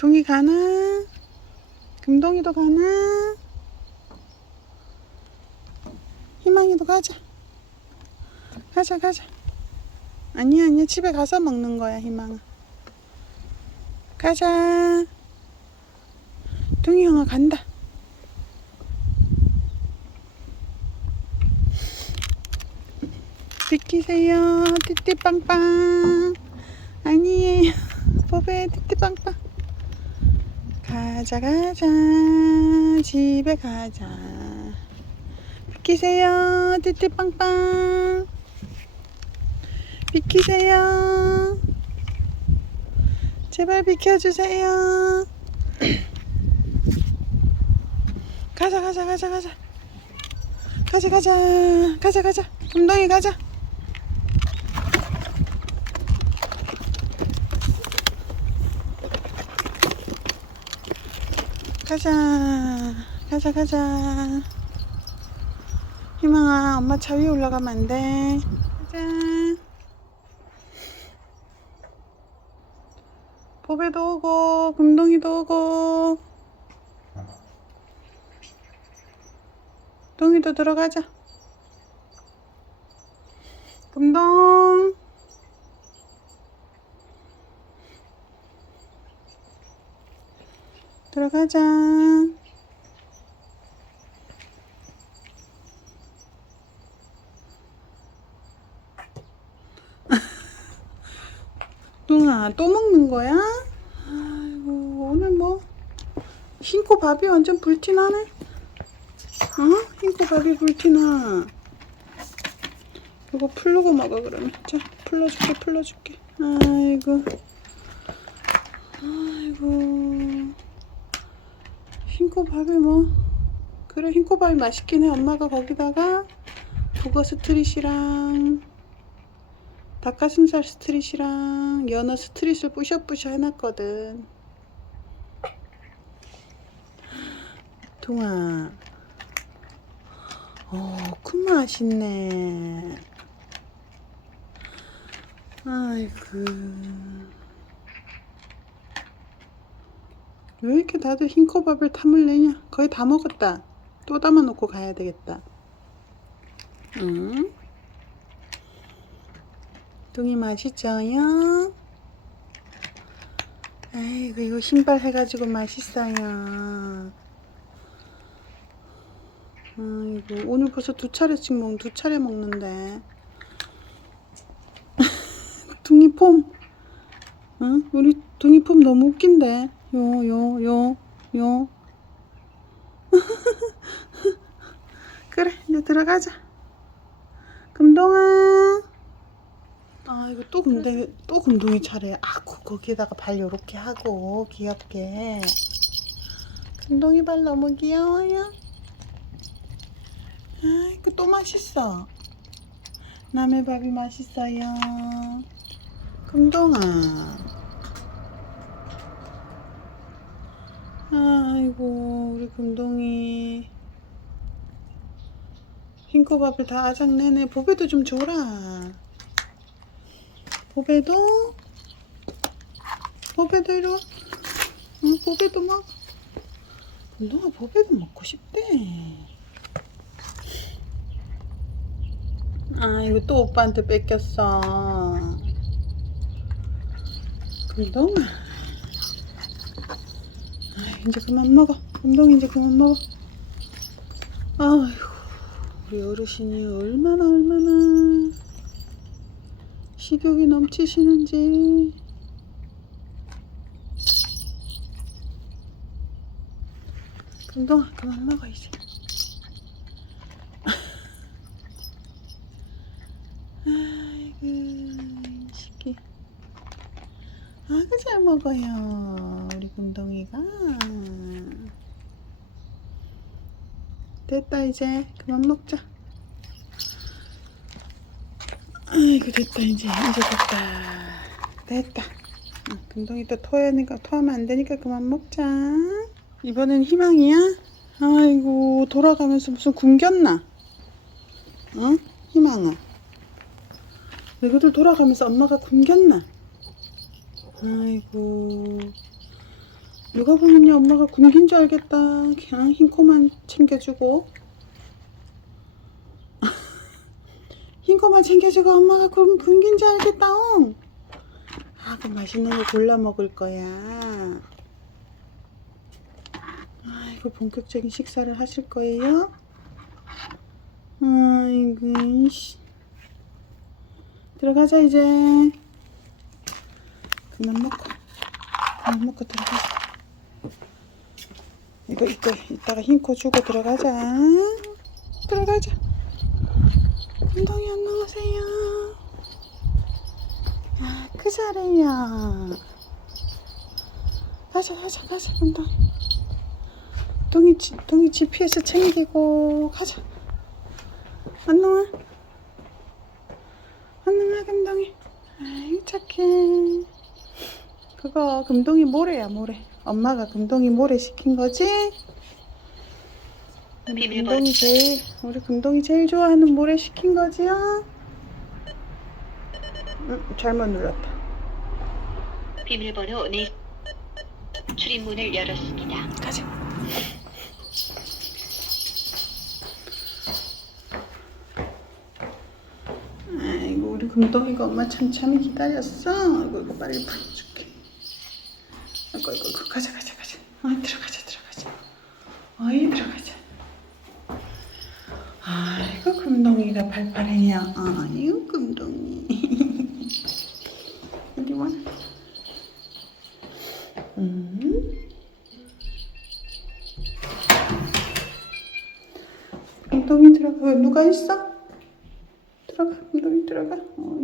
동이 가나? 금동이도 가나? 희망이도 가자. 가자, 가자. 아니야, 아니야. 집에 가서 먹는 거야, 희망아. 가자. 동이 형아 간다. 비키세요. 띠띠빵빵. 아니에요. 보배 띠띠빵빵. 가자, 가자. 집에 가자. 비키세요. 띠띠빵빵. 비키세요. 제발 비켜주세요. 가자, 가자, 가자, 가자. 가자, 가자. 가자, 가자. 금동이 가자. 가자. 가자, 가자. 희망아, 엄마 차 위에 올라가면 안 돼. 가자. 보배도 오고, 금동이도 오고. 동이도 들어가자. 금동. 들어가자. 뚱아, 또 먹는 거야? 아이고, 오늘 뭐, 흰코 밥이 완전 불티나네? 어? 흰코 밥이 불티나. 이거 풀르고 먹어, 그러면. 자, 풀러줄게, 풀러줄게. 아이고. 아이고. 흰코 밥이 뭐. 그래, 흰코 밥이 맛있긴 해. 엄마가 거기다가 북어 스트릿이랑 닭가슴살 스트릿이랑 연어 스트릿을 뿌셔뿌셔 해놨거든. 동아. 어, 큰 맛있네. 아이고. 왜 이렇게 다들 흰코밥을 탐을 내냐? 거의 다 먹었다. 또 담아놓고 가야 되겠다. 응? 동이 맛있죠요? 아이고 이거 신발 해가지고 맛있어요. 아이고 오늘 벌써 두 차례씩 먹, 두 차례 먹는데. 둥이 폼. 응? 우리 둥이 폼 너무 웃긴데. 요, 요, 요, 요. 그래, 이제 들어가자. 금동아. 아, 이거 또 근데, 또 금동이 차례. 아구, 거기에다가 발 요렇게 하고, 귀엽게. 금동이 발 너무 귀여워요. 아이고, 또 맛있어. 남의 밥이 맛있어요. 금동아. 아이고 우리 금동이. 흰코밥을 다 아작내네 보배도 좀 줘라. 보배도? 보배도 이리 와. 응, 보배도 먹 금동아 보배도 먹고 싶대. 아이고 또 오빠한테 뺏겼어. 금동아 아이, 이제 그만 먹어. 운동 이제 그만 먹어. 아이고, 우리 어르신이 얼마나 얼마나 식욕이 넘치시는지. 금동아, 그만 먹어, 이제. 아이고, 이 새끼. 아주 잘 먹어요. 금동이가. 됐다, 이제. 그만 먹자. 아이고, 됐다, 이제. 이제 됐다. 됐다. 응, 금동이 또 토하니까, 토하면 안 되니까 그만 먹자. 이번엔 희망이야? 아이고, 돌아가면서 무슨 굶겼나? 어? 희망아. 너희들 돌아가면서 엄마가 굶겼나? 아이고 누가 보면요 엄마가 굶긴 줄 알겠다 그냥 흰코만 챙겨주고 흰코만 챙겨주고 엄마가 굶, 굶긴 줄 알겠다 응. 아 그럼 맛있는 거 골라 먹을 거야 아이고 본격적인 식사를 하실 거예요? 아이고 씨. 들어가자 이제 그만 먹고 그만 먹고 들어가자 이거 이거 이따가 흰코 주고 들어가자. 들어가자. 금동이 안녕하세요. 야, 그 잘해요 가자 가자 가자 금동. 동이 지- 동이 GPS 챙기고 가자. 안녕아 안녕아 금동이? 아이 착해. 그거 금동이 모래야 모래 엄마가 금동이 모래 시킨 거지? 우리. 금동이 제일 우리 금동이 제일 좋아하는 모래 시킨 거지요? 응, 잘못 눌렀다 비밀번호 네 출입문을 열었습니다. 가자 아이고 우리 금동이가 엄마 참참히 기다렸어 이거 빨리 풀어줄게 아이고, 아이고, 아이고, 가자, 가자, 가자. 아, 들어가자, 들어가자. 어이, 들어가자. 아이고, 금동이가 발발해요. 아이고, 금동이. 어디 와? 음. 금동이 들어가. 누가 있어? 들어가, 금동이 들어가. 어이.